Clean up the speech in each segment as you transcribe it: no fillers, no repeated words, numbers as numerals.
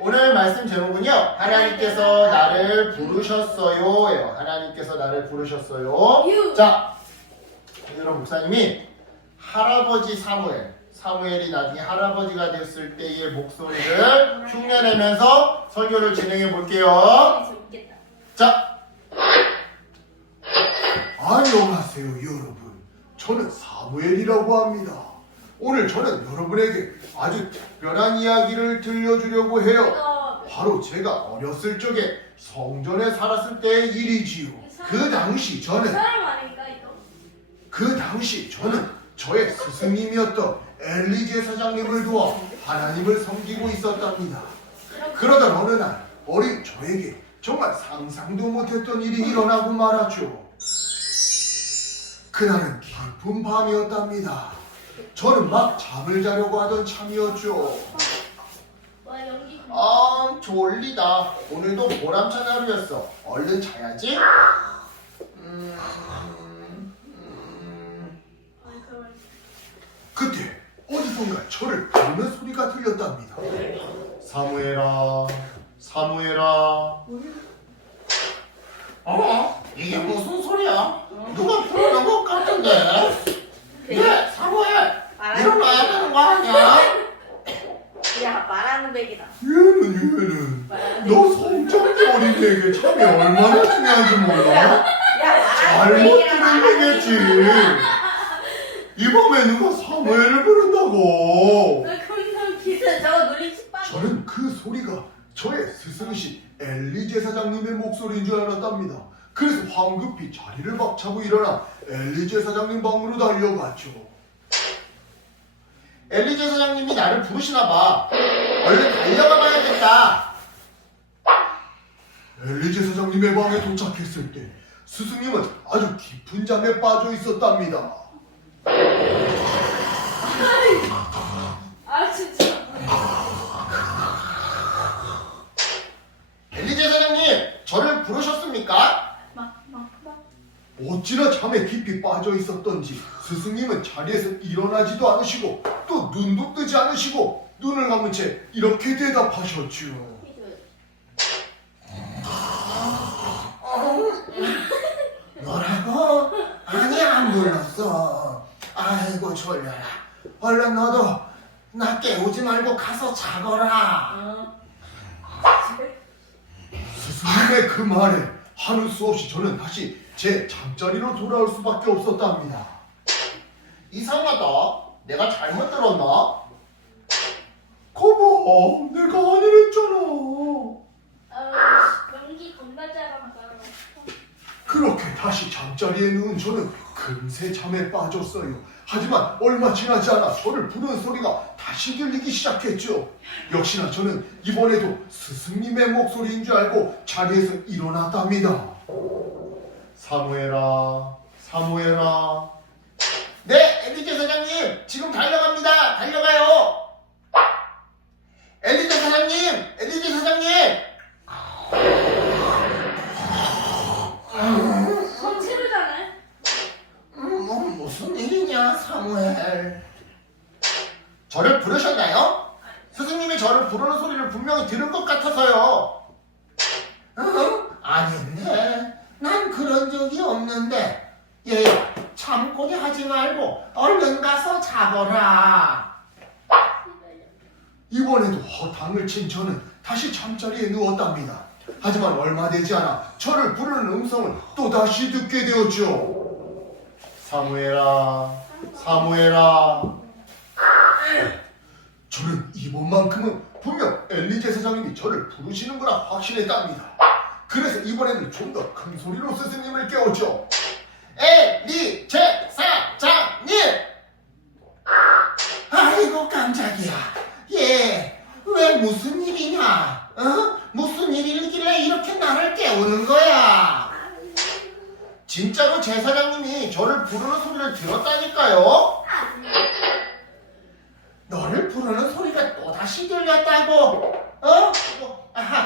오늘 말씀 제목은요. 하나님께서 나를 부르셨어요. 하나님께서 나를 부르셨어요. 자, 오늘은 목사님이 할아버지 사무엘이 나중에 할아버지가 됐을 때의 목소리를 흉내내면서 설교를 진행해 볼게요. 자, 안녕하세요 여러분. 저는 사무엘이라고 합니다. 오늘 저는 여러분에게 아주 특별한 이야기를 들려주려고 해요. 바로 제가 어렸을 적에 성전에 살았을 때의 일이지요. 그 당시 저는 저의 스승님이었던 엘리 제사장님을 도와 하나님을 섬기고 있었답니다. 그러던 어느 날 어린 저에게 정말 상상도 못했던 일이 일어나고 말았죠. 그날은 깊은 밤이었답니다. 저는 막 잠을 자려고 하던 참이었죠. 졸리다. 오늘도 보람찬 하루였어. 얼른 자야지. 그때 어디선가 저를 부르는 소리가 들렸답니다. 사무엘아, 이게 무슨 소리야? 누가 부르는 것 같은데? 사무엘, 일어나야 되는 거 아니야? 야, 말하는 백이다. 얘는 너 성장기 어린이에게 참이 얼마나 중요한지 몰라? 야, 잘못 들은 얘기겠지. 이 밤에 누가 사무엘을 부른다고. 기스 저거 놀림 식빵. 저는 그 소리가 저의 스승이신 엘리 제사장님의 목소리인 줄 알았답니다. 그래서 황급히 자리를 박차고 일어나 엘리 제사장님 방으로 달려갔죠. 엘리 제사장님이 나를 부르시나 봐. 얼른 달려가 봐야겠다. 엘리 제사장님의 방에 도착했을 때 스승님은 아주 깊은 잠에 빠져 있었답니다. 아, 진짜. 엘리 제사장님, 저를 부르셨습니까? 어찌나 잠에 깊이 빠져 있었던지 스승님은 자리에서 일어나지도 않으시고 또 눈도 뜨지 않으시고 눈을 감은 채 이렇게 대답하셨죠. 뭐라고? 아니, 안 불렀어. 아이고, 졸려라. 얼른 너도 나 깨우지 말고 가서 자거라. 스승님의 그 말에 하는 수 없이 저는 다시 제 잠자리로 돌아올 수밖에 없었답니다. 이상하다. 내가 잘못 들었나? 거봐, 내가 아니랬잖아. 연기 겁나 잘한다. 그렇게 다시 잠자리에 누운 저는 금세 잠에 빠졌어요. 하지만 얼마 지나지 않아 저를 부르는 소리가 다시 들리기 시작했죠. 역시나 저는 이번에도 스승님의 목소리인 줄 알고 자리에서 일어났답니다. 사무엘아. 네, 엘리 제사장님. 지금 달려갑니다. 달려가요. 엘리 제사장님. 성체르잖아. 무슨 일이냐, 사무엘. 저를 부르셨나요? 스승님이 저를 부르는 소리를 분명히 들은 것 같아서요. 아닌데. 난 그런 적이 없는데. 얘야, 잠꼬대 하지 말고 얼른 가서 자거라. 이번에도 허탕을 친 저는 다시 잠자리에 누웠답니다. 하지만 얼마 되지 않아 저를 부르는 음성을 또다시 듣게 되었죠. 사무엘아. 저는 이번만큼은 분명 엘리 제사장님이 저를 부르시는 거라 확신했답니다. 그래서 이번에는 좀 더 큰 소리로 스승님을 깨웠죠. 엘리 제사장님! 아이고, 깜짝이야. 왜 무슨 일이냐? 무슨 일이길래 이렇게 나를 깨우는 거야? 진짜로 제사장님이 저를 부르는 소리를 들었다니까요? 너를 부르는 소리가 또다시 들렸다고?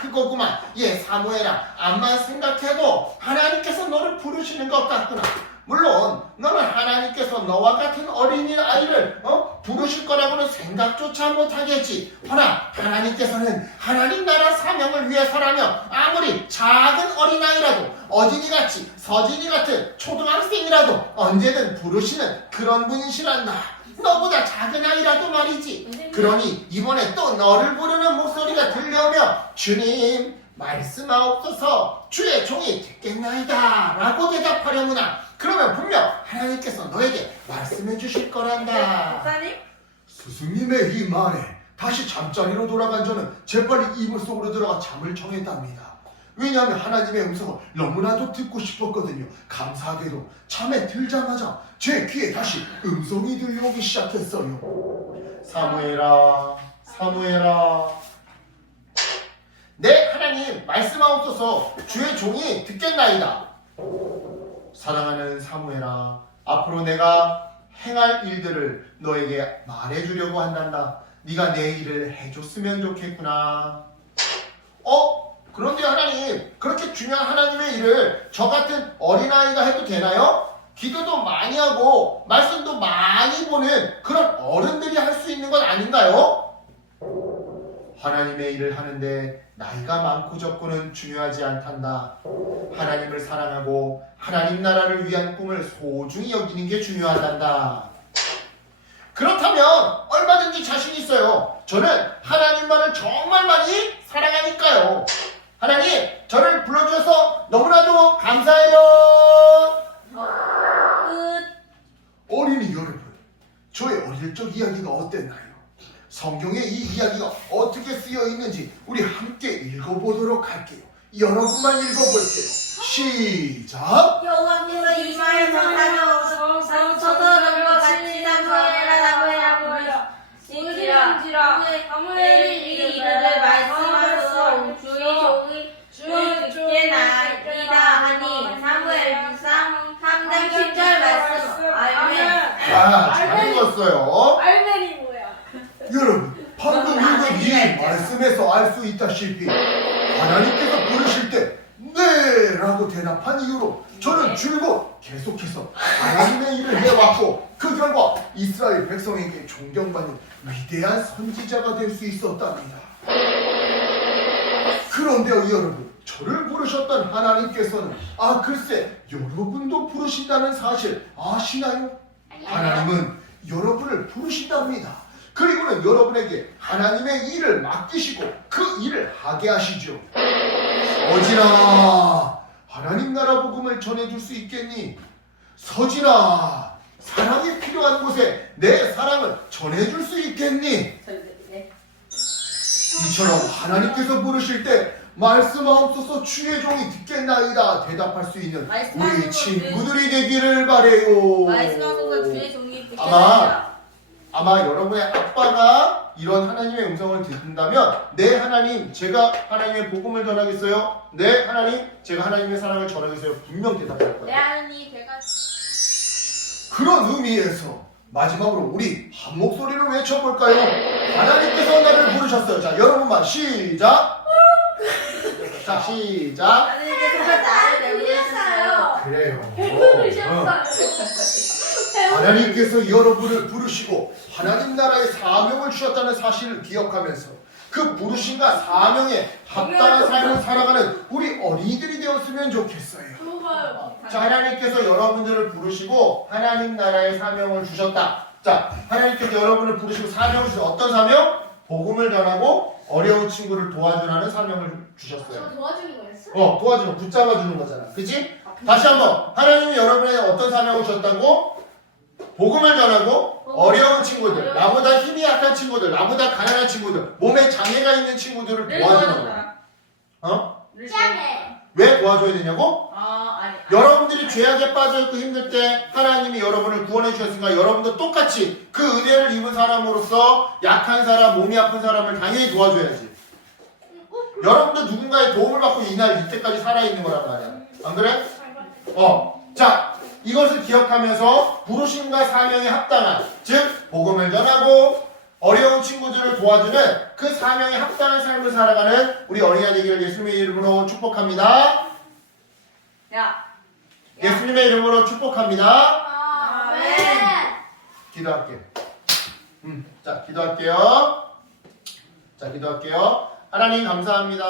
그거구만. 사무엘아, 암만 생각해도 하나님께서 너를 부르시는 것 같구나. 물론 너는 하나님께서 너와 같은 어린이 아이를 부르실 거라고는 생각조차 못하겠지. 허나 하나님께서는 하나님 나라 사명을 위해서라며 아무리 작은 어린아이라도 어진이같이 서진이 같은 초등학생이라도 언제든 부르시는 그런 분이시란다. 너보다 작은 아이라도 말이지. 그러니 이번에 또 너를 부르는 목소리가 들려오며 주님 말씀하옵소서 주의 종이 듣겠나이다 라고 대답하려구나. 그러면 분명 하나님께서 너에게 말씀해 주실 거란다. 박사님? 스승님의 이 말에 다시 잠자리로 돌아간 저는 재빨리 이불 속으로 들어가 잠을 청했답니다. 왜냐하면 하나님의 음성을 너무나도 듣고 싶었거든요. 감사하게도 잠에 들자마자 제 귀에 다시 음성이 들려오기 시작했어요. 사무엘아, 사무엘아. 네, 하나님 말씀하옵소서 주의 종이 듣겠나이다. 사랑하는 사무엘아, 앞으로 내가 행할 일들을 너에게 말해주려고 한단다. 네가 내 일을 해줬으면 좋겠구나. 그런데 하나님, 그렇게 중요한 하나님의 일을 저 같은 어린아이가 해도 되나요? 기도도 많이 하고 말씀도 많이 보는 그런 어른들이 할 수 있는 건 아닌가요? 하나님의 일을 하는데 나이가 많고 적고는 중요하지 않단다. 하나님을 사랑하고 하나님 나라를 위한 꿈을 소중히 여기는 게 중요하단다. 그렇다면 얼마든지 자신 있어요. 저는 하나님만을 정말 많이 사랑하니까요. 하나님, 저를 불러주셔서 너무나도 감사해요. 끝. 어린이 여러분, 저의 어릴 적 이야기가 어땠나요? 성경에 이 이야기가 어떻게 쓰여 있는지 우리 함께 읽어보도록 할게요. 여러분만 읽어볼게요. 시작! 여호와께서 이스라엘에서 다녀오셔서 서서들과 같이 사무엘아 인지라 사무엘이 이르되 말씀하소서 주의 종이 듣겠나이다 하니 사무엘상 3장 10절 말씀 아멘. 잘 읽었어요. 알멘이 뭐야? 여러분, 방금 읽은 이 말씀에서 알 수 있다시피 하나님께서 부르실 때 네! 라고 대답한 이유로 저는 줄곧 계속해서 하나님의 일을 해왔고 그 결과 이스라엘 백성에게 존경받는 위대한 선지자가 될 수 있었답니다. 그런데요 여러분, 저를 부르셨던 하나님께서는 글쎄 여러분도 부르신다는 사실 아시나요? 하나님은 여러분을 부르신답니다. 그리고는 여러분에게 하나님의 일을 맡기시고 그 일을 하게 하시죠. 서진아, 하나님 나라 복음을 전해줄 수 있겠니? 서진아, 사랑이 필요한 곳에 내 사랑을 전해줄 수 있겠니? 이처럼 하나님께서 부르실 때 말씀하옵소서 주의 종이 듣겠나이다 대답할 수 있는 우리 친구들이 되기를 바래요. 말씀하소서 주의 종이 듣겠나이다. 아마 여러분의 아빠가 이런 하나님의 음성을 듣는다면 네 하나님 제가 하나님의 복음을 전하겠어요. 네 하나님 제가 하나님의 사랑을 전하겠어요. 분명 대답할 네 거예요. 하나님 제가 그런 의미에서 마지막으로 우리 한 목소리로 외쳐볼까요? 하나님께서 나를 부르셨어요. 자 여러분만 시작. 자 시작. 하나님께서 나를 부르셨어요. 그래요. 하나님께서 여러분을 부르시고 하나님 나라의 사명을 주셨다는 사실을 기억하면서 그 부르심과 사명에 합당한 삶을 살아가는 우리 어린이들이 되었으면 좋겠어요. 자, 하나님께서 여러분들을 부르시고 하나님 나라의 사명을 주셨다. 자, 하나님께서 여러분을 부르시고 사명을 주셨다. 어떤 사명? 복음을 전하고 어려운 친구를 도와주라는 사명을 주셨어요. 도와주는 거였어? 도와주는, 붙잡아주는 거잖아. 그치? 다시 한번 하나님이 여러분에게 어떤 사명을 주셨다고? 복음을 전하고 어려운 친구들, 나보다 힘이 약한 친구들, 나보다 가난한 친구들, 몸에 장애가 있는 친구들을 도와주는 거야. 짱해. 왜 도와줘야 되냐고? 아니. 여러분들이 죄악에 빠져있고 힘들 때 하나님이 여러분을 구원해 주셨으니까 여러분도 똑같이 그 은혜를 입은 사람으로서 약한 사람, 몸이 아픈 사람을 당연히 도와줘야지. 여러분도 누군가의 도움을 받고 이때까지 살아있는 거란 말이야. 안 그래? 자, 이것을 기억하면서 부르심과 사명에 합당한, 즉 복음을 전하고 어려운 친구들을 도와주는 그 사명에 합당한 삶을 살아가는 우리 어린이가 되기를 예수님의 이름으로 축복합니다. 예수님의 이름으로 축복합니다. 아멘. 기도할게요. 자, 기도할게요. 자, 기도할게요. 하나님 감사합니다.